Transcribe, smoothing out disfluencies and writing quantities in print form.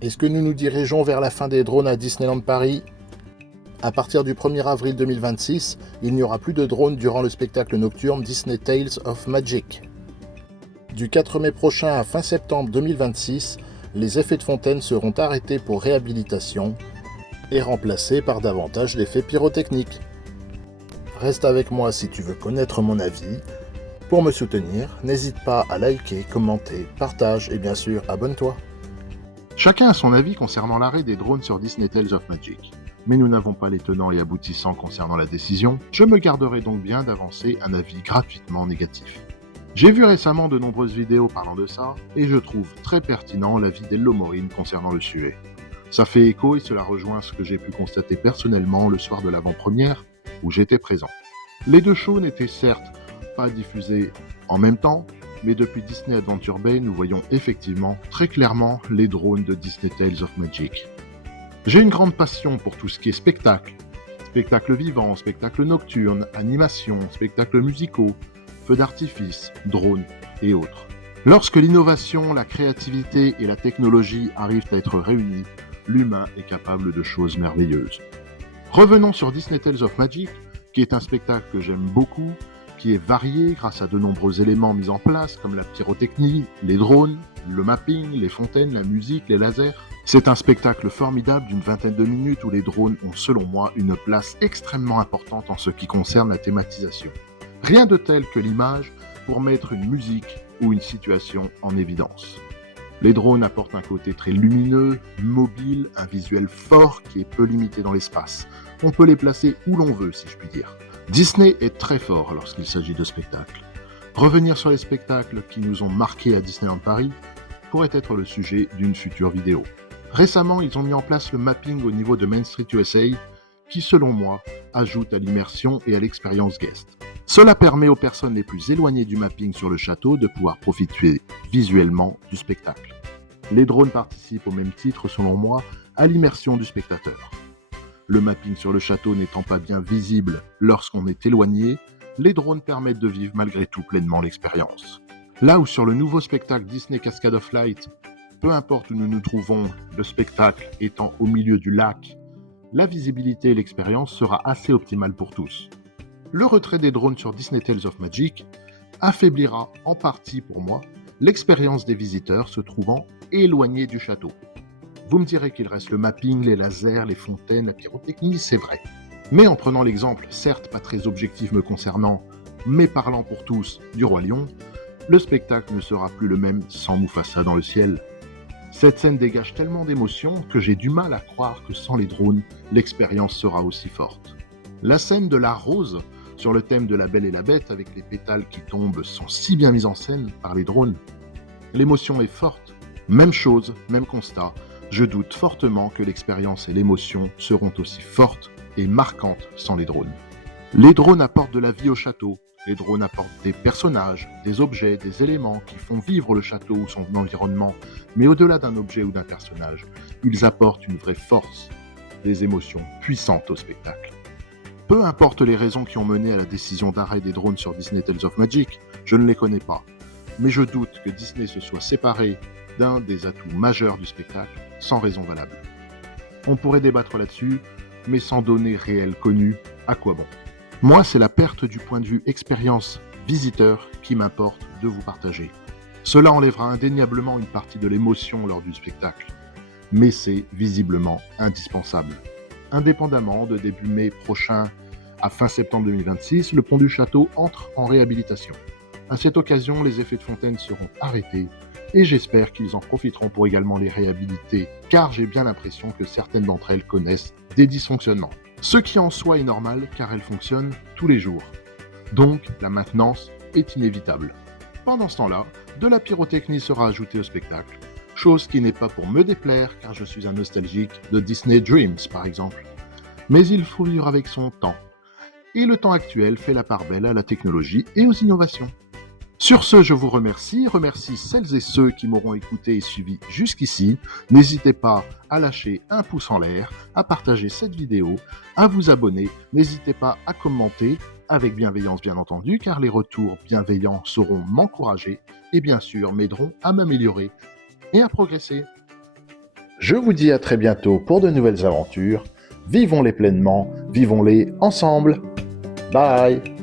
Est-ce que nous nous dirigeons vers la fin des drones à Disneyland Paris? À partir du 1er avril 2026, il n'y aura plus de drones durant le spectacle nocturne Disney Tales of Magic. Du 4 mai prochain à fin septembre 2026, les effets de fontaine seront arrêtés pour réhabilitation et remplacés par davantage d'effets pyrotechniques. Reste avec moi si tu veux connaître mon avis. Pour me soutenir, n'hésite pas à liker, commenter, partage et bien sûr abonne-toi. Chacun a son avis concernant l'arrêt des drones sur Disney Tales of Magic. Mais nous n'avons pas les tenants et aboutissants concernant la décision, je me garderai donc bien d'avancer un avis gratuitement négatif. J'ai vu récemment de nombreuses vidéos parlant de ça, et je trouve très pertinent l'avis d'Hello Maureen concernant le sujet. Ça fait écho et cela rejoint ce que j'ai pu constater personnellement le soir de l'avant-première, où j'étais présent. Les deux shows n'étaient certes pas diffusés en même temps, mais depuis Disney Adventure Bay, nous voyons effectivement très clairement les drones de Disney Tales of Magic. J'ai une grande passion pour tout ce qui est spectacle. Spectacle vivant, spectacle nocturne, animation, spectacles musicaux, feux d'artifice, drones et autres. Lorsque l'innovation, la créativité et la technologie arrivent à être réunies, l'humain est capable de choses merveilleuses. Revenons sur Disney Tales of Magic, qui est un spectacle que j'aime beaucoup, qui est varié grâce à de nombreux éléments mis en place comme la pyrotechnie, les drones, le mapping, les fontaines, la musique, les lasers. C'est un spectacle formidable d'une vingtaine de minutes où les drones ont selon moi une place extrêmement importante en ce qui concerne la thématisation. Rien de tel que l'image pour mettre une musique ou une situation en évidence. Les drones apportent un côté très lumineux, mobile, un visuel fort qui est peu limité dans l'espace. On peut les placer où l'on veut, si je puis dire. Disney est très fort lorsqu'il s'agit de spectacles. Revenir sur les spectacles qui nous ont marqués à Disneyland Paris pourrait être le sujet d'une future vidéo. Récemment, ils ont mis en place le mapping au niveau de Main Street USA, qui selon moi, ajoute à l'immersion et à l'expérience guest. Cela permet aux personnes les plus éloignées du mapping sur le château de pouvoir profiter visuellement du spectacle. Les drones participent au même titre, selon moi, à l'immersion du spectateur. Le mapping sur le château n'étant pas bien visible lorsqu'on est éloigné, les drones permettent de vivre malgré tout pleinement l'expérience. Là où sur le nouveau spectacle Disney Cascade of Light, peu importe où nous nous trouvons, le spectacle étant au milieu du lac, la visibilité et l'expérience sera assez optimale pour tous. Le retrait des drones sur Disney Tales of Magic affaiblira en partie pour moi l'expérience des visiteurs se trouvant éloignés du château. Vous me direz qu'il reste le mapping, les lasers, les fontaines, la pyrotechnie, c'est vrai. Mais en prenant l'exemple, certes pas très objectif me concernant, mais parlant pour tous, du Roi Lion, le spectacle ne sera plus le même sans Mufasa dans le ciel. Cette scène dégage tellement d'émotions que j'ai du mal à croire que sans les drones, l'expérience sera aussi forte. La scène de la rose, sur le thème de la Belle et la Bête, avec les pétales qui tombent, sont si bien mises en scène par les drones. L'émotion est forte. Même chose, même constat. Je doute fortement que l'expérience et l'émotion seront aussi fortes et marquantes sans les drones. Les drones apportent de la vie au château. Les drones apportent des personnages, des objets, des éléments qui font vivre le château ou son environnement. Mais au-delà d'un objet ou d'un personnage, ils apportent une vraie force, des émotions puissantes au spectacle. Peu importe les raisons qui ont mené à la décision d'arrêt des drones sur Disney Tales of Magic, je ne les connais pas. Mais je doute que Disney se soit séparé d'un des atouts majeurs du spectacle, sans raison valable. On pourrait débattre là-dessus, mais sans données réelles connues, à quoi bon? Moi, c'est la perte du point de vue expérience visiteur qui m'importe de vous partager. Cela enlèvera indéniablement une partie de l'émotion lors du spectacle, mais c'est visiblement indispensable. Indépendamment de début mai prochain à fin septembre 2026, le pont du château entre en réhabilitation. À cette occasion, les effets de fontaine seront arrêtés et j'espère qu'ils en profiteront pour également les réhabiliter, car j'ai bien l'impression que certaines d'entre elles connaissent des dysfonctionnements. Ce qui en soi est normal, car elles fonctionnent tous les jours. Donc, la maintenance est inévitable. Pendant ce temps-là, de la pyrotechnie sera ajoutée au spectacle, chose qui n'est pas pour me déplaire, car je suis un nostalgique de Disney Dreams, par exemple. Mais il faut vivre avec son temps. Et le temps actuel fait la part belle à la technologie et aux innovations. Sur ce, je vous remercie celles et ceux qui m'auront écouté et suivi jusqu'ici. N'hésitez pas à lâcher un pouce en l'air, à partager cette vidéo, à vous abonner. N'hésitez pas à commenter, avec bienveillance bien entendu, car les retours bienveillants sauront m'encourager et bien sûr m'aideront à m'améliorer et à progresser. Je vous dis à très bientôt pour de nouvelles aventures. Vivons-les pleinement, vivons-les ensemble. Bye!